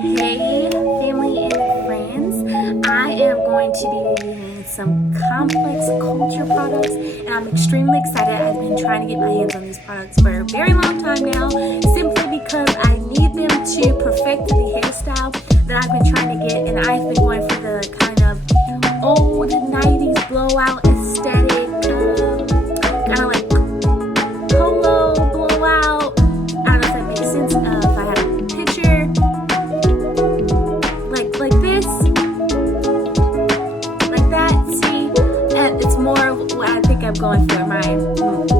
Hey, family and friends. I am going to be reviewing some complex culture products, and I'm extremely excited. I've been trying to get my hands on these products for a very long time now, simply because I need them to perfect the hairstyle that I've been trying to get, and I've been going for the kind of old 90s blowout aesthetic, kind of like polo blowout. I don't know if that makes sense. If I had a picture like this, like that, see, it's more of what I think I'm going for.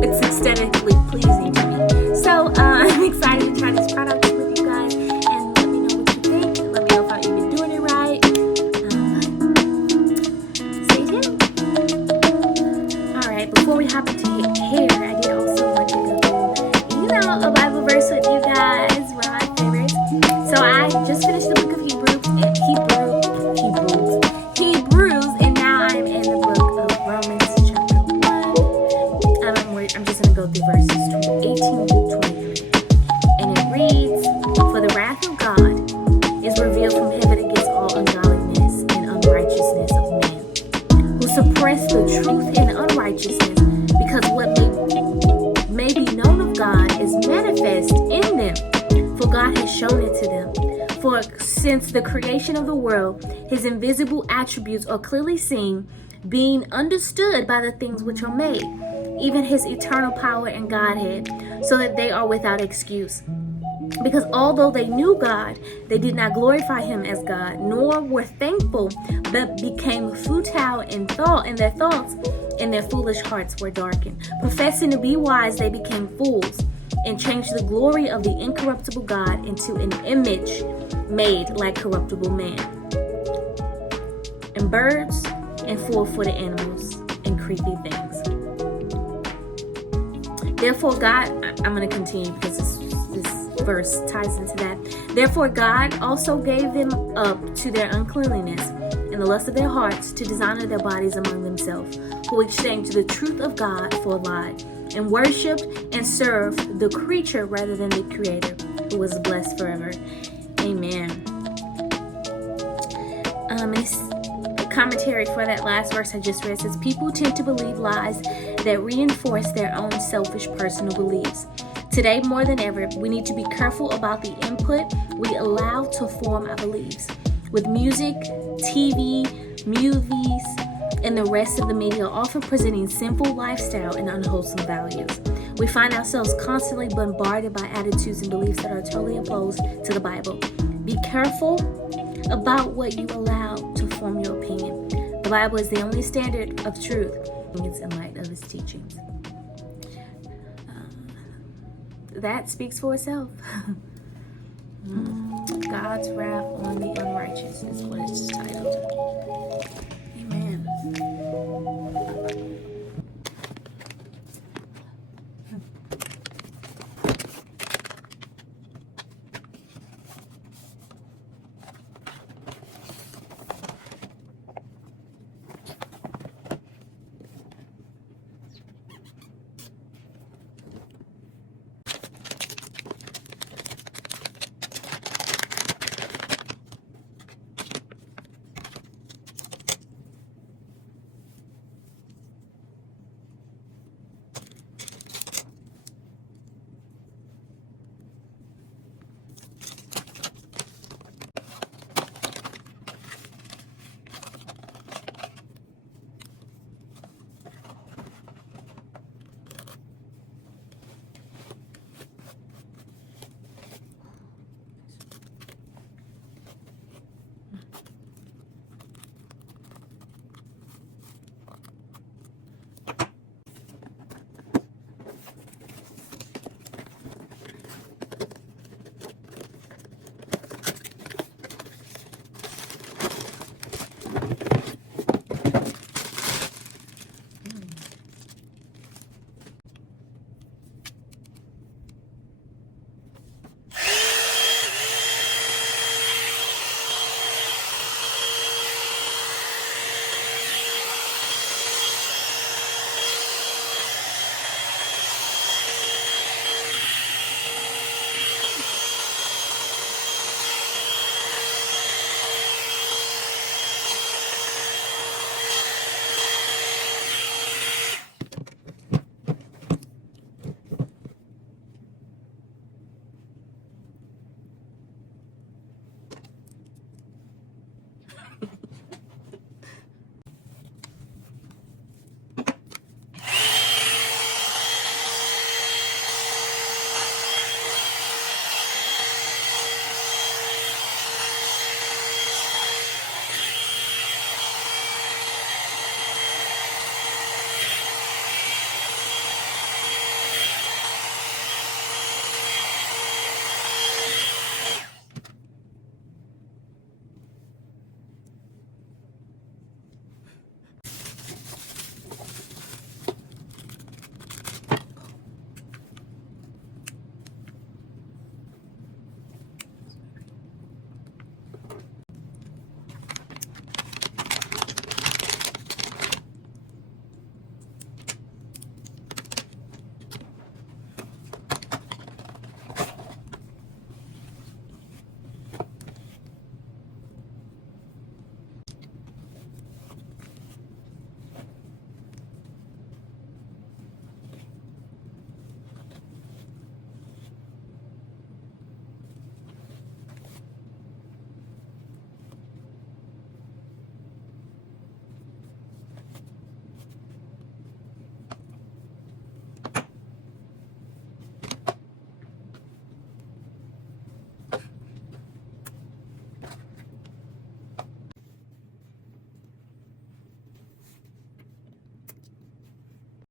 It's aesthetically pleasing to me. So I'm excited to try these products with you guys, and let me know what you think. Let me know if I've been doing it right. Stay tuned. All right, before we hop into hair, I did also want to go, a Bible verse with you guys, one of my favorites. So I just finished the book of Hebrews, and now I'm in the book of Romans chapter 1. I'm just going to go through verses 18 through 23. And it reads, "For the wrath of God is revealed from heaven against all ungodliness and unrighteousness of men, who suppress the truth in unrighteousness, because what may be known of God is manifest in them, for God has shown it to them. For since the creation of the world, his invisible attributes are clearly seen, being understood by the things which are made, even his eternal power and Godhead, so that they are without excuse. Because although they knew God, they did not glorify him as God, nor were thankful, but became futile in their thoughts, and their foolish hearts were darkened. Professing to be wise, they became fools, and changed the glory of the incorruptible God into an image made like corruptible man, and birds, and four-footed animals, and creepy things. Therefore God," I'm going to continue because this verse ties into that. "Therefore God also gave them up to their uncleanliness and the lust of their hearts, to dishonor their bodies among themselves, who exchanged the truth of God for a lie, and worshipped and served the creature rather than the Creator, who was blessed forever." Amen. A commentary for that last verse I just read says, "People tend to believe lies that reinforce their own selfish personal beliefs. Today, more than ever, we need to be careful about the input we allow to form our beliefs. With music, TV, movies, and the rest of the media often presenting sinful lifestyle and unwholesome values, we find ourselves constantly bombarded by attitudes and beliefs that are totally opposed to the Bible. Be careful about what you allow to form your opinion. The Bible is the only standard of truth in light of its teachings." That speaks for itself. God's wrath on the unrighteous is what it's titled. Amen.